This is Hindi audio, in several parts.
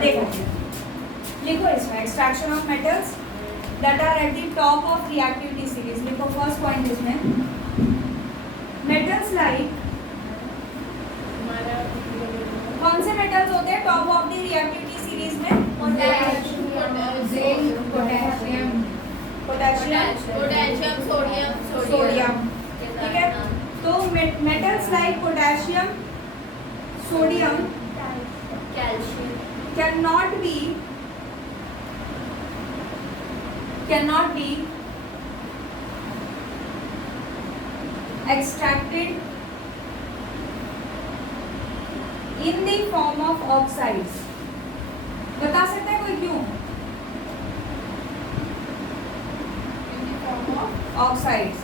देखो लिखो इसमें extraction of metals that are at the top of reactivity series. लिखो फर्स्ट पॉइंट इसमें मेटल्स लाइक, कौन से मेटल्स होते हैं top of the reactivity series में? Potassium, sodium. ठीक है, तो metals like potassium, sodium cannot be extracted in the form of oxides। बता सकता है कोई क्यों? ऑक्साइड्स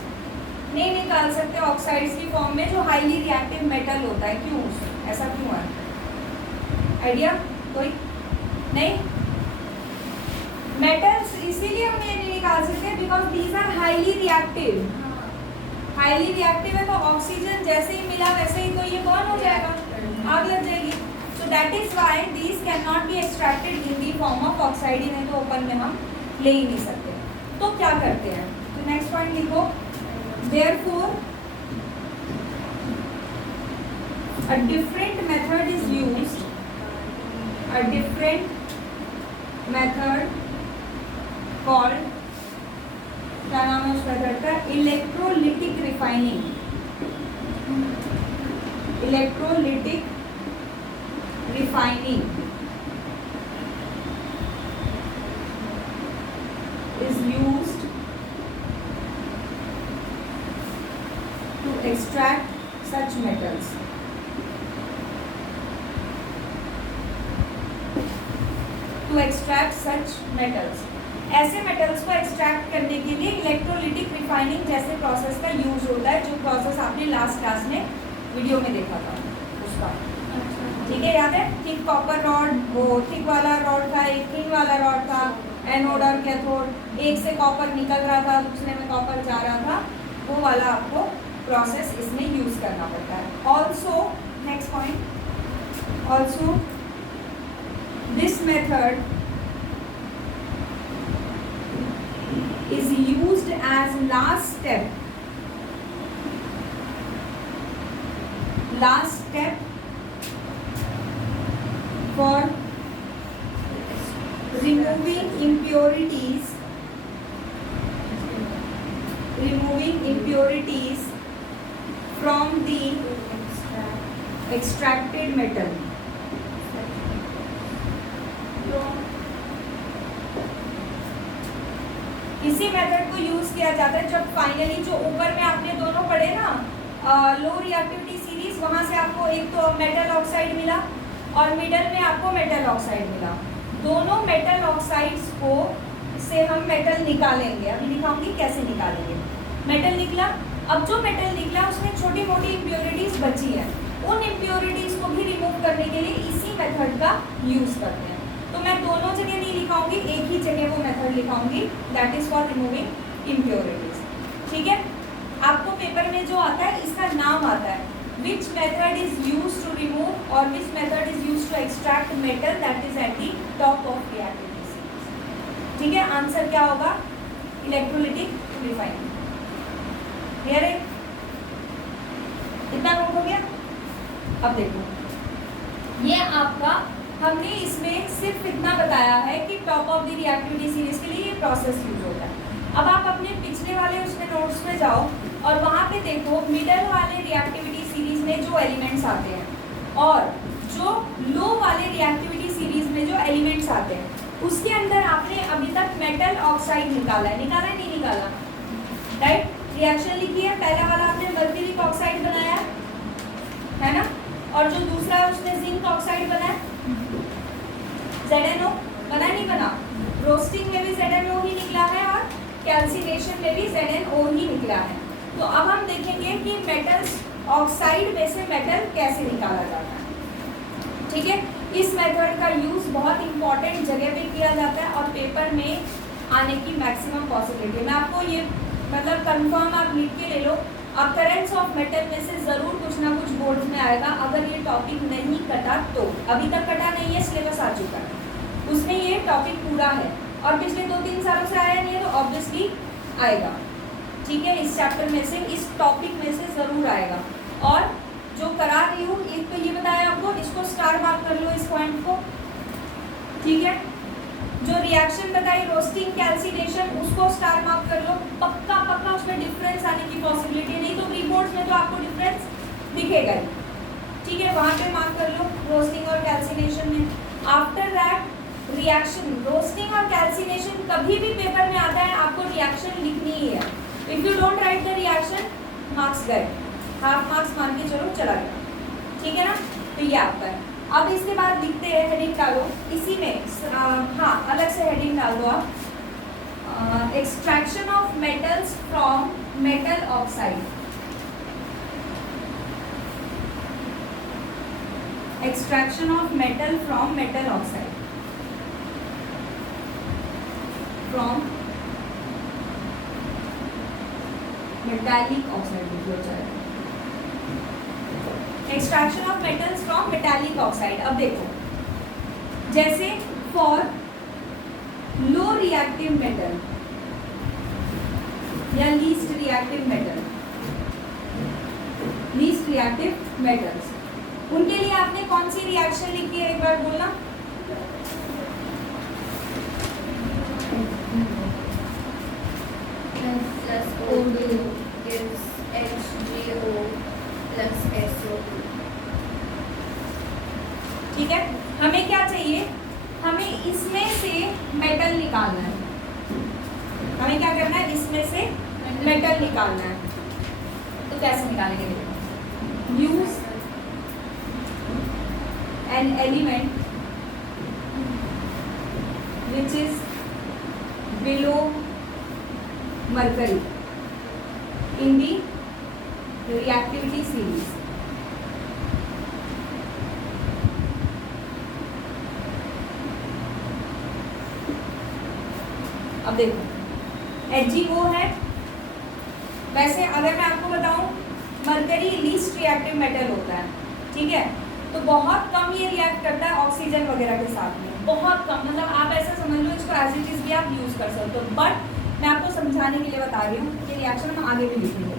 नहीं निकाल सकते ऑक्साइड्स की फॉर्म में जो हाईली रिएक्टिव मेटल होता है, क्यों? ऐसा क्यों है? आइडिया कोई नहीं? मेटल्स इसीलिए हम ये नहीं निकाल सकते because these are highly reactive. Highly reactive है तो ऑक्सीजन जैसे ही मिला वैसे ही तो ये कौन हो जाएगा, आग लग जाएगी। So that is why these can not be extracted in the form of oxide. नहीं तो ओपन में हम ले ही नहीं सकते। तो क्या करते हैं? तो नेक्स्ट पॉइंट लिखो, therefore a different method is used, a different method called, क्या नाम है उस मेथड का? Electrolytic refining. Electrolytic refining is used to extract such metals। To extract such metals, ऐसे मेटल्स को एक्सट्रैक्ट करने के लिए इलेक्ट्रोलिटिक रिफाइनिंग जैसे प्रोसेस का यूज होता है, जो प्रोसेस आपने लास्ट क्लास में वीडियो में देखा था उसका। ठीक है, याद है? थिक कॉपर रॉड, वो थिक वाला रॉड था, एक थिन वाला रॉड था, एनोड और कैथोड, एक से कॉपर निकल रहा था दूसरे में कॉपर जा रहा था, वो वाला आपको प्रोसेस इसमें यूज करना पड़ता है। Also next point, also this method is used as last step for removing impurities from the extracted metal। इसी मेथड को यूज किया जाता है जब फाइनली जो ऊपर में आपने दोनों पढ़े ना लो रिएक्टिविटी सीरीज, वहां से आपको एक तो मेटल ऑक्साइड मिला और मिडल में आपको मेटल ऑक्साइड मिला। दोनों मेटल ऑक्साइड्स को से हम मेटल निकालेंगे। अभी दिखाऊंगी कैसे निकालेंगे। मेटल निकला, अब जो मेटल निकला उसमें छोटी मोटी इम्प्योरिटीज बची है, उन इम्प्योरिटीज को भी रिमूव करने के लिए इसी मेथड का यूज करते हैं। तो मैं दोनों जगह नहीं लिखाऊंगी, एक ही जगह वो मेथड लिखाऊंगी, that is for removing impurities. ठीक है, आपको पेपर में जो आता है इसका नाम आता है, which method is use to remove और which method is use to extract metal that is at the top of reactivity series. ठीक है, आंसर क्या होगा? Electrolytic refining. क्लियर है? इतना नोट हो गया? अब देखो, ये आपका हमने इसमें सिर्फ इतना बताया है कि top of the reactivity series के लिए ये प्रोसेस यूज होता है। अब आप अपने पिछले वाले उसमें नोट्स में जाओ और वहाँ पे देखो मिडल वाले रिएक्टिविटी सीरीज में जो एलिमेंट्स आते हैं और जो लो वाले रिएक्टिविटी सीरीज में जो एलिमेंट्स आते हैं, उसके अंदर आपने अभी तक मेटल ऑक्साइड निकाला है, नहीं निकाला? राइट, रिएक्शन लिखी है, पहला वाला आपने मर्क्यूरिक ऑक्साइड बनाया है ना, और जो दूसरा है उसने जिंक ऑक्साइड बनाया, ZnO बना नहीं बना? रोस्टिंग में भी ZnO ही निकला है और कैल्सिनेशन में भी ZnO ही निकला है। तो अब हम देखेंगे कि मेटल्स ऑक्साइड में से मेटल कैसे निकाला जाता है। ठीक है, इस मेथड का यूज बहुत इंपॉर्टेंट जगह पे किया जाता है और पेपर में आने की मैक्सिमम पॉसिबिलिटी। मैं आपको ये मतलब कंफर्म आप लिख के ले लो, अकरेंस ऑफ मेटल में से ज़रूर कुछ ना कुछ बोर्ड में आएगा। अगर ये टॉपिक नहीं कटा तो, अभी तक कटा नहीं है, सिलेबस आ चुका है। उसमें ये टॉपिक पूरा है और पिछले 2-3 सालों से आया नहीं है तो ऑब्वियसली आएगा, ठीक है। इस चैप्टर में से, इस टॉपिक में से ज़रूर आएगा। और जो करा रही हूँ, एक तो ये बताया आपको, इसको स्टार मार्क कर लो इस पॉइंट को, ठीक है। जो रिएक्शन बताई रोस्टिंग कैल्सिनेशन, उसको स्टार मार्क कर लो, पक्का पक्का उसमें डिफरेंस आने की पॉसिबिलिटी, नहीं तो रिपोर्ट्स में तो आपको डिफरेंस दिखेगा ही, ठीक है। वहाँ पे मार्क कर लो रोस्टिंग और कैल्सिनेशन में। आफ्टर दैट रिएक्शन, रोस्टिंग और कैल्सिनेशन कभी भी पेपर में आता है, आपको रिएक्शन लिखनी ही है। If you don't write the reaction, marks गए, हाफ मार्क्स मान के चलो, चला गया, ठीक है ना। तो ये आपका है। अब इसके बाद लिखते हैं, हेडिंग डालो इसी में, हाँ अलग से हेडिंग डाल दो आप, extraction of metals from metal oxide. Extraction of metal from metal oxide, from metallic oxide लिखो चाहे, extraction of metals from metallic oxide. अब देखो, जैसे फॉर लो रिएक्टिव मेटल या least reactive metal, least reactive metals, उनके लिए आपने कौन सी रिएक्शन लिखी है, एक बार बोलना। ठीक है, हमें क्या चाहिए, हमें इसमें से मेटल निकालना है। हमें क्या करना है, इसमें से मेटल निकालना है। तो कैसे निकालेंगे, देखो, use an element which is below mercury in the reactivity series। अब देखो, Hg वो है, वैसे अगर मैं आपको बताऊं मरकरी लीस्ट रिएक्टिव मेटल होता है, ठीक है, तो बहुत कम ये रिएक्ट करता है ऑक्सीजन वगैरह के साथ में, बहुत कम, मतलब आप ऐसा समझ लो इसको एज इट इज भी आप यूज कर सकते हो, बट मैं आपको समझाने के लिए बता रही हूँ, ये रिएक्शन हम आगे भी लिखेंगे।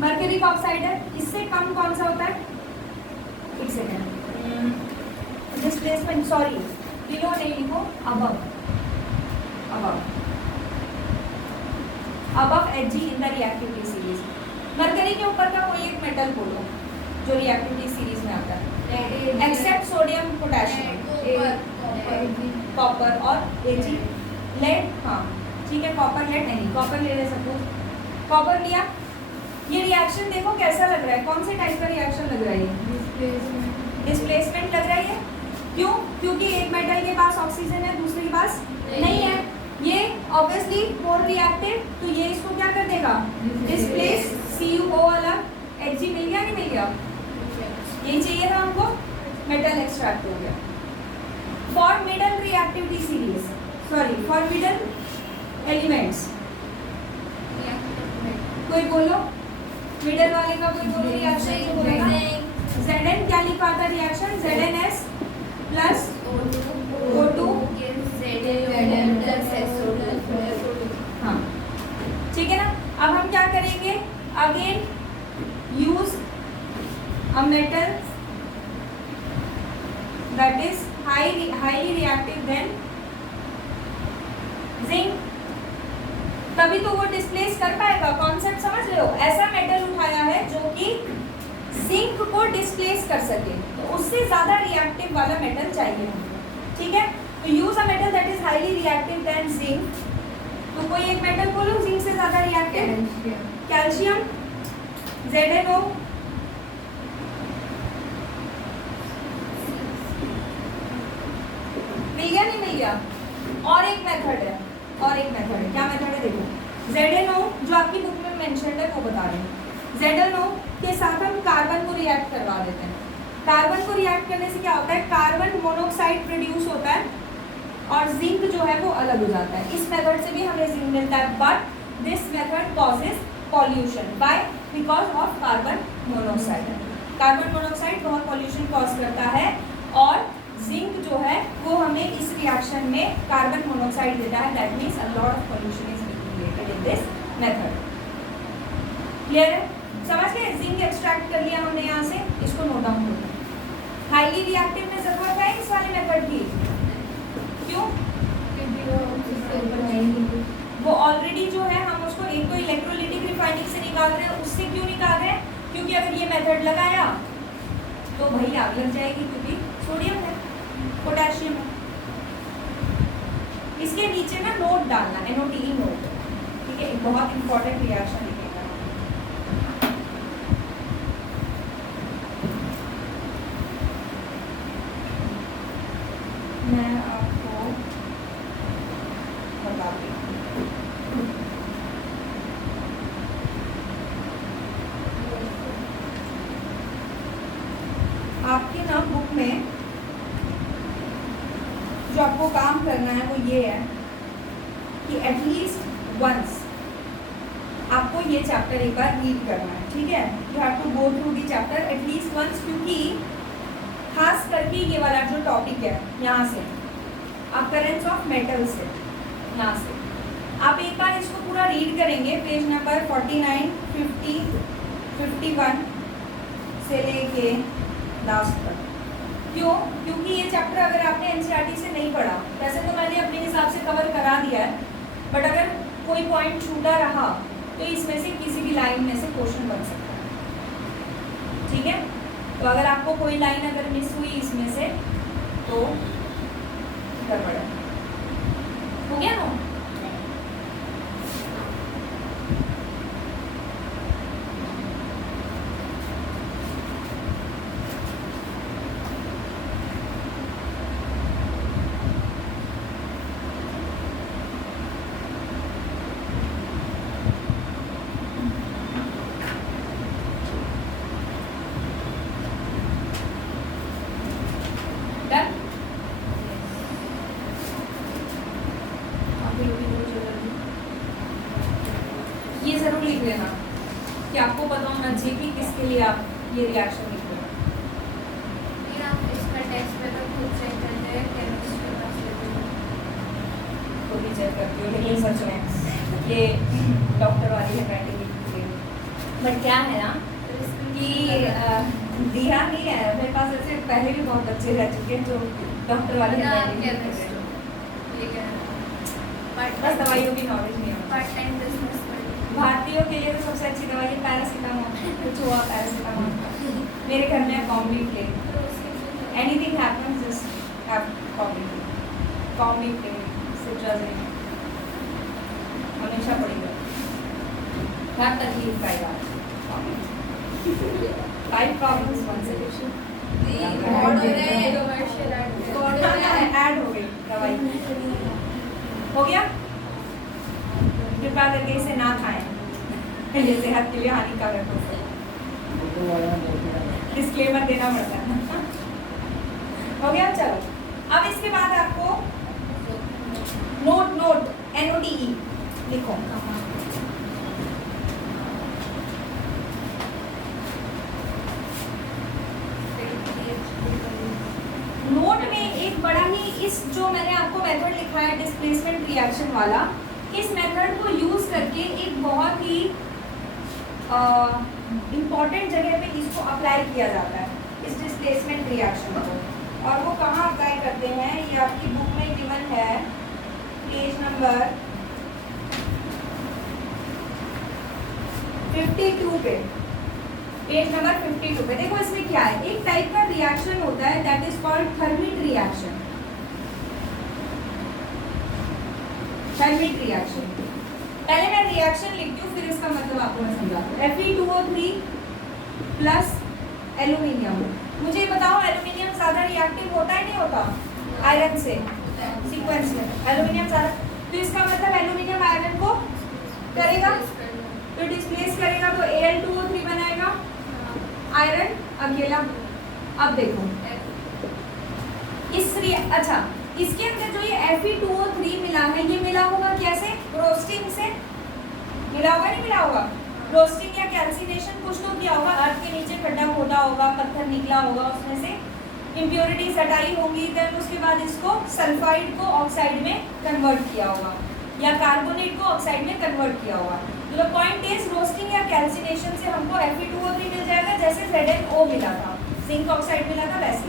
मरकरी ऑक्साइड है, इससे कम कौन सा होता है, एक सेकेंड, डिस्प्लेसमेंट, सॉरी बिलो नहीं लिखो, above, above, above Hg in the reactivity series. Mercury के ऊपर का कोई एक मेटल बोलो जो रिएक्टिविटी सीरीज में आता है, एक्सेप्ट सोडियम पोटेशियम, कॉपर और Ag, लेड, हाँ ठीक है, कॉपर लेड नहीं, कॉपर ले ले सपोज, कॉपर लिया। ये रिएक्शन देखो कैसा लग रहा है, कौन से टाइप का रिएक्शन लग रहा है, डिस्प्लेसमेंट लग रहा है। क्यों, क्योंकि एक मेटल के पास ऑक्सीजन है, दूसरे के पास नहीं है, ये ऑब्वियसली मोर रिएक्टिव, तो ये इसको क्या कर देगा, डिस्प्लेस, CuO अलग, Hg मिल गया, नहीं मिल गया, ये चाहिए था हमको, मेटल एक्सट्रैक्ट हो गया। For middle reactivity series, sorry for middle elements, कोई बोलो मिडल वाले का, कोई बोलो रिएक्शन जो बोलेगा। Zn क्या लिखा था रिएक्शन, ZnS प्लस O2, हाँ ठीक है ना। अब हम क्या करेंगे, again use a metal that is highly reactive than zinc, तभी तो वो डिस्प्लेस कर पाएगा। कॉन्सेप्ट समझ रहे हो, ऐसा मेटल उठाया है जो कि जिंक को डिस्प्लेस कर सके, तो उससे ज्यादा रिएक्टिव वाला मेटल चाहिए हमको, ठीक है। तो use a metal that is highly reactive than zinc, तो कोई एक मेटल बोलो जिंक से ज्यादा रिएक्टिव, कैल्शियम, ZnO, मिल गया, नहीं मिल गया। और एक मेथड है, और एक मेथड है, क्या मेथड है देखो, ZnO जो आपकी बुक में मेंशन है वो बता रही हूँ। ZnO के साथ हम कार्बन को रिएक्ट करवा देते हैं। कार्बन को रिएक्ट करने से क्या होता है, कार्बन मोनोऑक्साइड प्रोड्यूस होता है और जिंक जो है वो अलग हो जाता है। इस मेथड से भी हमें जिंक मिलता है, but this method causes pollution, by because of carbon monoxide. Carbon monoxide बहुत पॉल्यूशन कॉज करता है और जिंक जो है वो हमें इस रिएक्शन में कार्बन मोनोऑक्साइड देता है, that means a lot of pollution is being created in this method. Clear है? समझ गए? जिंक एक्सट्रैक्ट कर लिया हमने यहाँ से, इसको नोट डाउन करो। हाईली रिएक्टिव में जरूरत है इस वाले मेथड की, क्यों? वो ऑलरेडी जो है हम उसको एक तो इलेक्ट्रोलिटिक रिफाइनिंग से निकाल रहे हैं, उससे क्यों निकाल रहे हैं? क्योंकि अगर ये मेथड लगाया तो वही आग लग जाएगी, क्योंकि सोडियम है, पोटेशियम है। इसके नीचे ना नोट डालना, NOTE नोट, ठीक है? एक बहुत इंपॉर्टेंट रिएक्शन लिखेगा। मैं आपको बताती हूँ। आपकी ना बुक में जो आपको काम करना है वो ये है कि एटलीस्ट वंस आपको ये चैप्टर एक बार रीड करना है, ठीक है? You have to go through the chapter at least once, क्योंकि खास करके ये वाला जो टॉपिक है यहाँ से अकरेंस ऑफ मेटल से, यहाँ से आप एक बार इसको पूरा रीड करेंगे, पेज नंबर 49, 50, 51 से लेके लास्ट तक। क्यों? क्योंकि ये चैप्टर अगर आपने NCERT से नहीं पढ़ा, वैसे तो मैंने अपने हिसाब से कवर करा दिया है, बट अगर कोई पॉइंट छूटा रहा तो इसमें से किसी भी लाइन में से क्वेश्चन बन सकता है, ठीक है? तो अगर आपको कोई लाइन अगर मिस हुई इसमें से तो गड़बड़ है। हो गया ना? ये जरूर लिख लेना कि आपको पता होना चाहिए कि किसके लिए आप ये रिएक्शन लिख रहे हो। इसका टेक्स्ट पे तो खुद चेक करते हैं, केमिस्ट्री का खुद ही चेक करती हो, लेकिन सच में ये डॉक्टर वाली हैंडराइटिंग लिखती है। बट क्या है ना कि दिया नहीं है मेरे पास, ऐसे पहले भी बहुत बच्चे रह चुके हैं जो डॉक्टर वाली हैंडराइटिंग लिखते हैं, बस दवाइयों की नॉलेज नहीं है। पार्ट टाइम बिजनेस भारतीयों के लिए तो सबसे अच्छी दवाई है पैरासीटामोल, कुछ हुआ पैरासीटामोल। मेरे घर में Combiflam, anything happens just have Combiflam, cetirizine हमेशा पड़ेगा, हर तकलीफ का इलाज। 5 प्रॉब्लम्स 1 सॉल्यूशन। ऐड हो गई दवाई, हो गया? कृपया करके इसे ना खाएं, ये सेहत के लिए हानिकारक हो सकता है, डिस्क्लेमर देना पड़ता है। हो गया? चलो अब इसके बाद आपको नोट NOTE लिखो। नोट में एक बड़ा ही, इस जो मैंने आपको मेथड लिखा है डिस्प्लेसमेंट रिएक्शन वाला, इस मेथड को यूज करके एक बहुत ही इम्पॉर्टेंट जगह पे इसको अप्लाई किया जाता है, इस डिस्प्लेसमेंट रिएक्शन को। और वो कहाँ अप्लाई करते हैं, ये आपकी बुक में गिवन है, पेज नंबर 52 पे, पेज नंबर 52 पे देखो इसमें क्या है। एक टाइप का रिएक्शन होता है that is called thermite reaction. Thermite reaction, पहले मैं रिएक्शन लिखती हूँ फिर इसका मतलब आपको मैं समझाती हूँ। Fe2O3 plus aluminium. मुझे बताओ एल्यूमिनियम ज़्यादा रिएक्टिव होता है नहीं होता आयरन से सीक्वेंस में? एल्यूमिनियम ज़्यादा, तो इसका मतलब एल्यूमिनियम आयरन को करेगा तो डिस्प्लेस करेगा, तो Al2O3 बनाएगा, आयरन अकेला। अब देखो अच्छा इसके अंदर जो ये Fe2O3 मिला है, ये मिला होगा कैसे? रोस्टिंग से मिला होगा, नहीं मिला होगा? रोस्टिंग या कैल्सिनेशन कुछ तो किया होगा, अर्थ के नीचे खड्डा खोदा होगा, पत्थर निकला होगा उसमें से, इम्प्योरिटीज हटाई होंगी, देन उसके बाद इसको सल्फाइड को ऑक्साइड में कन्वर्ट किया होगा या कार्बोनेट को ऑक्साइड में कन्वर्ट किया होगा। तो द पॉइंट इज रोस्टिंग या कैल्सिनेशन से हमको Fe2O3 मिल जाएगा, जैसे ZnO मिला था, जिंक ऑक्साइड मिला था वैसे।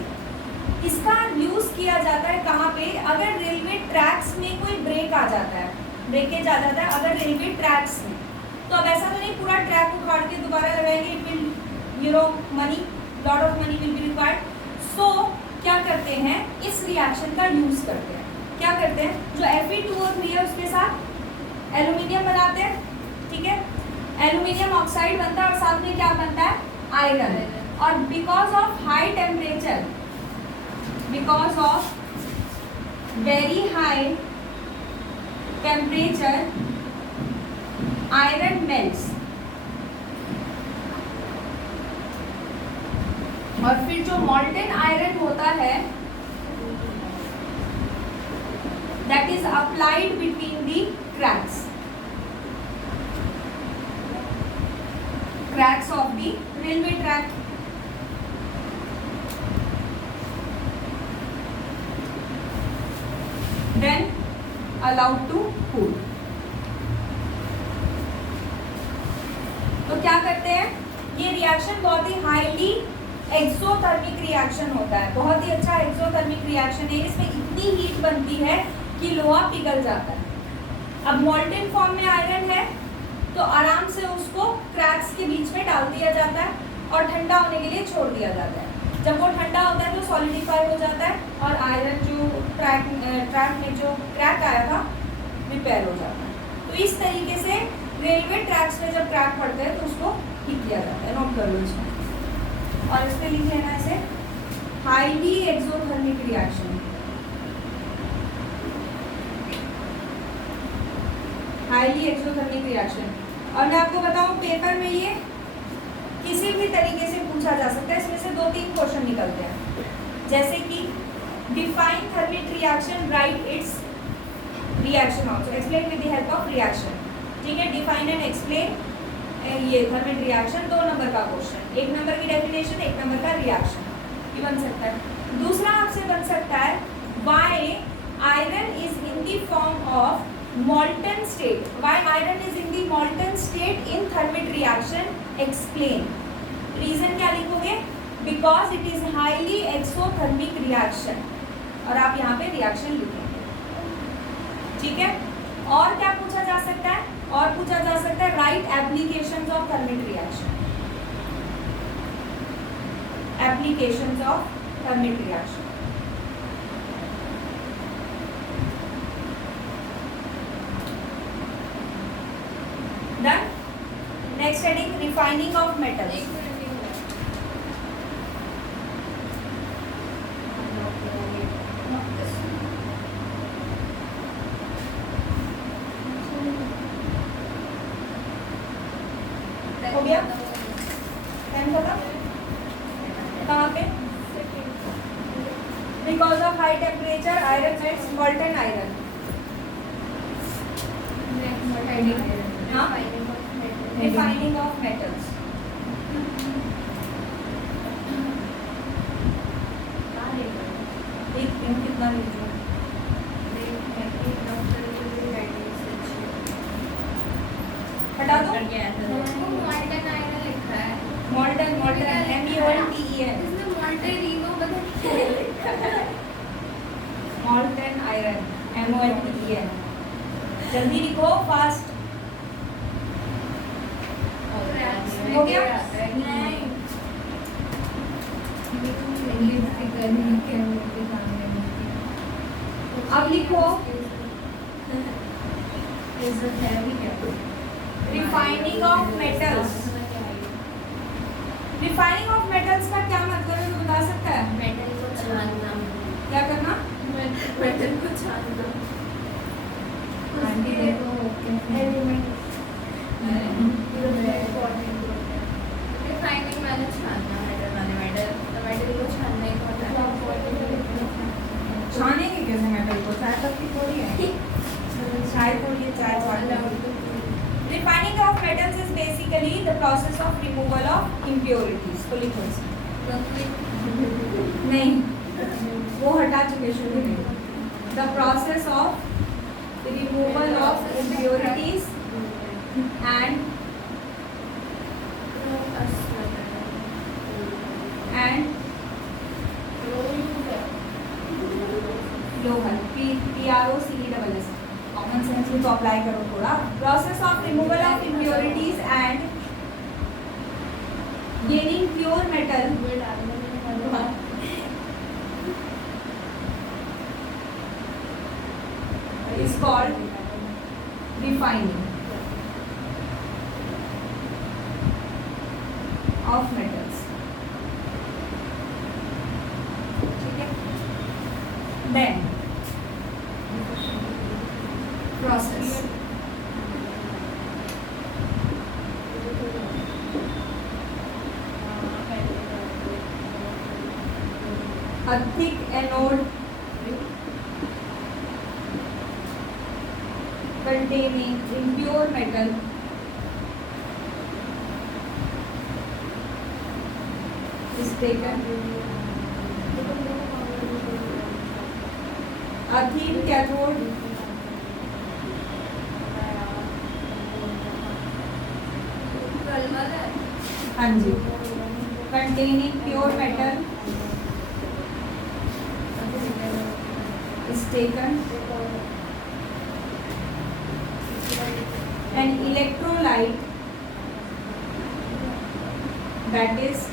इसका यूज किया जाता है कहाँ पे? अगर रेलवे ट्रैक्स में कोई ब्रेक आ जाता है, ब्रेकेज आ जाता है अगर रेलवे ट्रैक्स में, तो अब ऐसा तो नहीं पूरा ट्रैक उखाड़ के दोबारा लगाएंगे, it will money, lot of money will be required. So क्या करते हैं, इस रिएक्शन का यूज करते हैं। क्या करते हैं, जो Fe2O3 है उसके साथ एल्यूमिनियम बनाते हैं, ठीक है, एल्यूमिनियम ऑक्साइड बनता है और साथ में क्या बनता है? आयरन। और because of high temperature, because of very high temperature iron melts, और फिर जो मॉल्टन आयरन होता है that is applied between the cracks of the railway track. Then allowed to cool. तो क्या करते हैं, ये रिएक्शन बहुत ही हाईली एक्सोथर्मिक रिएक्शन होता है, बहुत ही अच्छा एक्सोथर्मिक रिएक्शन है। इसमें इतनी हीट बनती है कि लोहा पिघल जाता है। अब मॉल्टन फॉर्म में आयरन है तो आराम से उसको क्रैक्स के बीच में डाल दिया जाता है और ठंडा होने के लिए छोड़ दिया जाता है। जब वो ठंडा होता है तो सॉलिडिफाई हो जाता है और आयरन जो ट्रैक में जो क्रैक आया था रिपेयर हो जाता है। तो इस तरीके से रेलवे ट्रैक्स में जब क्रैक पड़ते हैं तो उसको ठीक किया जाता है। नोट कर लो इसमें, और इस पे लिखे ना ऐसे highly exothermic reaction, highly exothermic reaction. और मैं आपको बताऊं पेपर में ये किसी भी तरीके से पूछा जा सकता है, इसमें से 2-3 क्वेश्चन निकलते हैं, जैसे कि define thermic reaction, right it's reaction also, explain with the help of reaction. ठीक है, डिफाइन एंड एक्सप्लेन ये थर्मिक रिएक्शन 2 नंबर का क्वेश्चन, 1 नंबर की डेफिनेशन, 1 नंबर का रिएक्शन, ये बन सकता है। दूसरा आपसे बन सकता है why iron is in the form of molten state, why iron is in the molten state in thermic reaction, explain। reason क्या लिखोगे? because it is highly exothermic reaction, और आप यहाँ पे reaction लिखेंगे। ठीक है, और क्या पूछा जा सकता है? और पूछा जा सकता है write applications of thermic reaction, applications of thermic reaction। Done. Next heading, refining of metals। हो गया? पेन खत्म? कहाँ पे? Because of high temperature, iron makes molten iron। हाँ? Refining of metals। एक दिन कितना लीजिए? हटा दो। मॉल्टन आयरन लिखा है। मॉल्टन MEOLTEN। इसमें मॉल्टन रीनो बदल के लिखा है। मॉल्टन आयरन MOLTEN। जल्दी लिखो, फास्ट। हो गया? अब लिखो refining of metals. Refining of metals का क्या मतलब है, तो बता सकता है? मेटल को छानना। क्या करना? मेटल को छानना। रिफाइनिंग मैंने छानना मेटल को छानने का छानेंगे कैसे मेटल को? चाय पत्ती थोड़ी है, चाय थोड़ी है, चाय refining of metals is basically the process of removal of impurities. तो लिखो नहीं, वो हटा चुके शुरू में. The process of removal of impurities and लोहर. PROCESS. कॉमन सेंस भी तो अप्लाई करो थोड़ा. Process of removal of impurities and gaining pure metal is called refining of metals. ठीक है. Then process. A thick anode containing impure metal is taken. A thin cathode हाँ जी, containing pure metal is taken. An electrolyte that is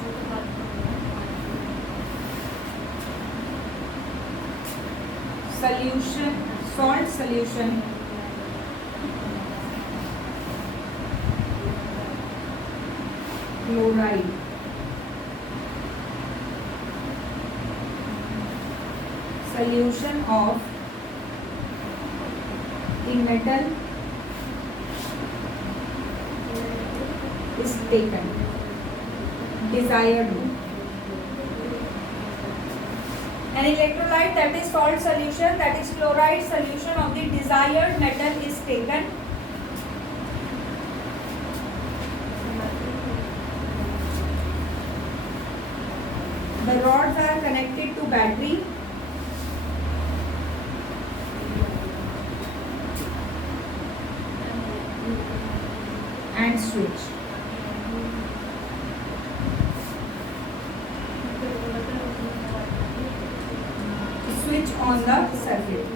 solution, salt solution chloride. Solution of the metal is taken. Desired. An electrolyte that is salt solution, that is chloride solution of the desired metal is taken. The rods are connected to battery. And switch. Switch on the circuit.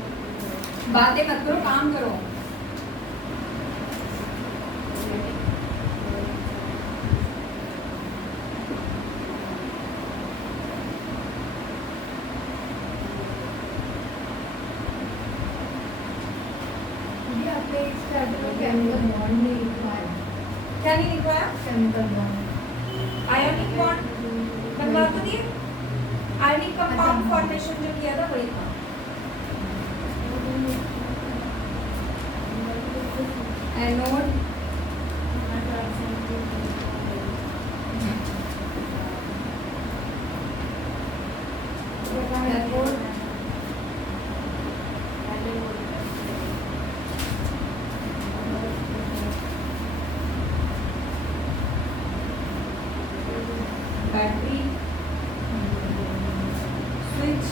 बातें मत करो, काम करो. क्या नहीं लिखवाया? आयोनिक बॉन्ड बनवा तो दिए. आयोनिक कंपाउंड फॉर्मेशन जो किया था वही था. Anode cathode battery switch.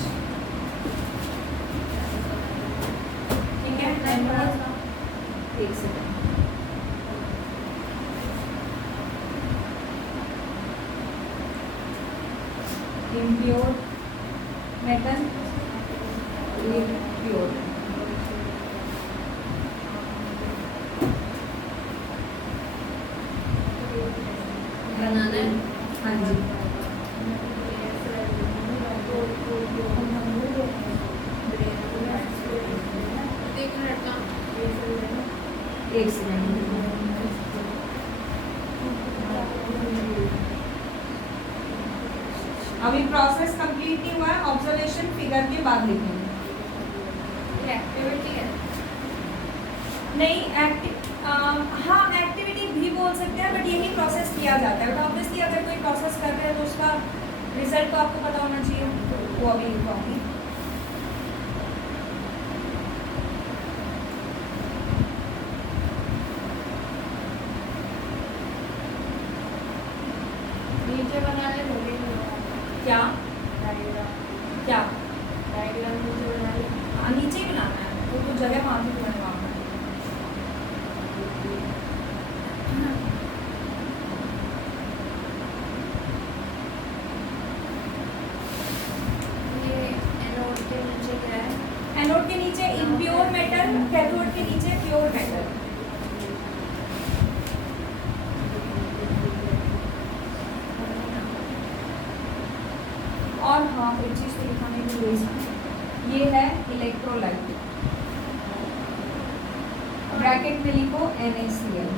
ठीक है. एक सेकंड. impure metal pure. बनाना है. हाँ जी. एक सेकंड. अभी प्रोसेस कंप्लीट नहीं हुआ है. ऑब्जर्वेशन फिगर के बाद लिखेंगे. एक्टिविटी है नहीं हाँ एक्टिविटी भी बोल सकते हैं बट यही प्रोसेस किया जाता है. बट ऑब्वियसली अगर कोई प्रोसेस कर रहे हैं तो उसका रिजल्ट तो आपको पता होना चाहिए. वो अभी लिखवाऊंगी. नीचे बना ले क्या क्या वो तो जगह वहाँ की तुम्हारे वहाँ पर। ये एनोड के नीचे क्या है? एनोड के नीचे इम्प्योर मेटल, कैथोड के नीचे प्योर मेटल। और हाँ एक चीज़ तो दिखाने की भूल गई, ये है इलेक्ट्रोलाइट, ब्रैकेट में लिखो NaCl।